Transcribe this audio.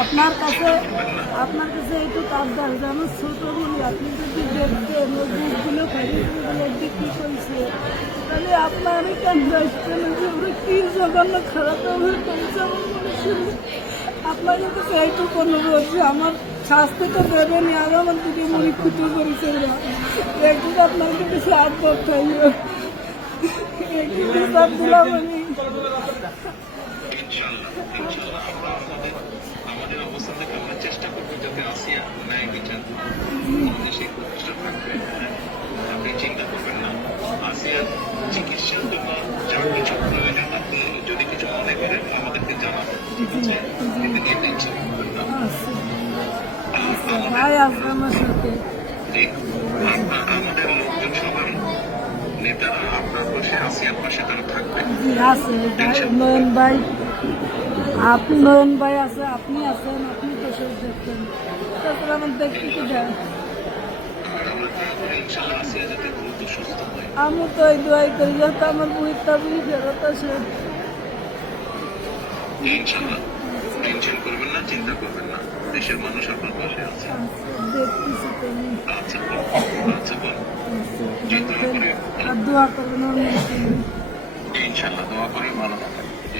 আপনার কাছে একটু আবদার যে আমার ছোট বলি আপনি যদি দেখতেন ওই বুকগুলো খরিদগুলো বিক্রি করছে তাহলে আপনারই কেন আসতেন যে ওরা কি জঘন্য খারাপ ব্যবহার করছে আমার মানুষের। আপনার কাছে এইটুকু অনুরোধ যে আমার শাস্তি তো দেবেনি আর আমার দিকে মনে ক্ষতি করেছে ওরা একটু আপনার কাছে আবদার চাইও একটু বিচার দিলাম আমি। আমাদের অবস্থান থেকে আমরা চেষ্টা করবো যাতে আসিয়া ন্যায় বিচার সেই প্রতিষ্ঠা থাকবে। আপনি চিন্তা করবেন না, আসিয়ার চিকিৎসার জন্য যা কিছু প্রয়োজন আপনি যদি কিছু মনে করেন আমাদেরকে জানাবেন, ঠিক আছে? এতে নিয়ে টেনশন করবেন না। ভাই আসবে আমার সাথে আমাদের লোকজন সবাই নেতারা আপনার পাশে আসিয়ার পাশে তারা থাকবে। জি আছে নয়ন ভাই, আপনি নয়ন ভাই আছে, আপনি আছেন, আপনি তো সব দেখতেন তারপরে আমার দেখতে কি দেয়। ইনশাল্লাহ আসিয়া যাতে দ্রুত সুস্থ হয়। আমি তো ওই দোয়াই করি যাতে আমার বইটা বুঝি ফেরত আসে। ইনশাল্লাহ টেনশন করবেন না, চিন্তা করবেন না, দেশের মানুষ আপনার পাশে আছে। দেখতেছি তুমি আচ্ছা আচ্ছা বল চিন্তা না করে আর দোয়া করবেন আমার মনে। ইনশাল্লাহ দোয়া করি ভালো হবে।